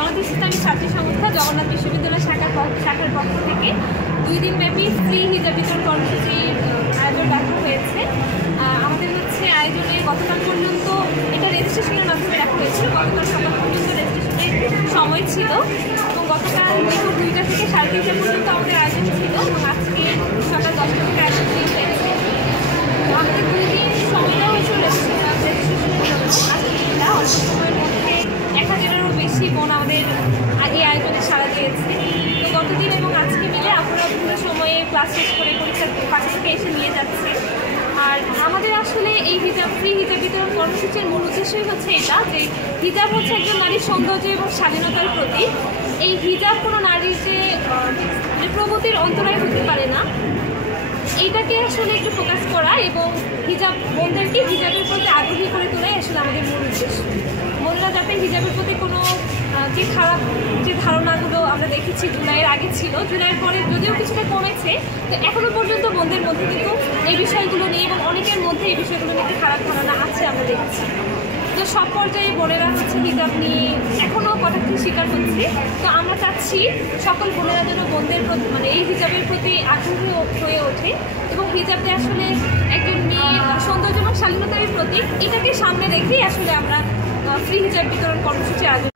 বাংলাদেশ ইসলামী ছাত্রী সংস্থা জগন্নাথ বিশ্ববিদ্যালয় শাখার পক্ষ থেকে 2 দিনব্যাপী ফ্রি হিজাব বিতরণ কর্মসূচির আয়োজন রাখা হয়েছে। আমাদের হচ্ছে আয়োজনে গতকাল পর্যন্ত এটা রেজিস্ট্রেশনের মাধ্যমে রাখা হয়েছিল। গতকাল সকাল পর্যন্ত রেজিস্ট্রেশনের সময় ছিল এবং গতকাল দুপুর 2টা থেকে 3:30 পর্যন্ত আমাদের আয়োজন ছিল এবং আজকে সকাল 10টা থেকে আয়োজন শুরু হয়েছে। তো আমাদের 2 দিন সময় দেওয়া হয়েছিল রেজিস্ট্রেশনের জন্য। অল্প সময়ের মধ্যে 1000-এরও বেশি বোন আমাদের এই আয়োজনে সাড়া দিয়েছে। তো গতদিন এবং আজকে মিলে আপনারা বিভিন্ন সময়ে ক্লাস শেষ করে পরীক্ষার পাশে থেকে এসে নিয়ে যাচ্ছেন। আর আমাদের আসলে এই ফ্রি হিজাব বিতরণ কর্মসূচির মূল উদ্দেশ্যই হচ্ছে এটা যে হিজাব হচ্ছে একজন নারীর সৌন্দর্য এবং স্বাধীনতার প্রতীক। এই হিজাব কোনো নারীর যে প্রগতির অন্তরায় হতে পারে না, এইটাকে আসলে একটু ফোকাস করা এবং হিজাব বোনদেরকে হিজাবের প্রতি আগ্রহী করে তোলাই আসলে আমাদের মূল উদ্দেশ্য। বোনরা যাতে হিজাবের প্রতি কোনো যে খারাপ যে ধারণাগুলো আমরা দেখেছি জুলাইয়ের আগে ছিল, জুলাইয়ের পরে যদিও কিছুটা কমেছে, তো এখনও পর্যন্ত বোনদের মধ্যে কিন্তু এই বিষয়গুলো নিয়ে এবং অনেকের মধ্যে এই বিষয়গুলো নিয়ে খারাপ ধারণা আছে আমরা দেখছি। তো সব পর্যায়ে বোনেরা হচ্ছে হিজাব নিয়ে এখনও কটাক্ষী স্বীকার করছে। তো আমরা চাচ্ছি সকল বোনেরা যেন বোনদের প্রতি মানে এই হিজাবের প্রতি আগ্রহী হয়ে ওঠে এবং হিজাবটা আসলে একজন মেয়ের সৌন্দর্য এবং স্বাধীনতার প্রতীক, এটাকে সামনে রেখেই আসলে আমরা ফ্রি হিজাব বিতরণ কর্মসূচি আয়োজন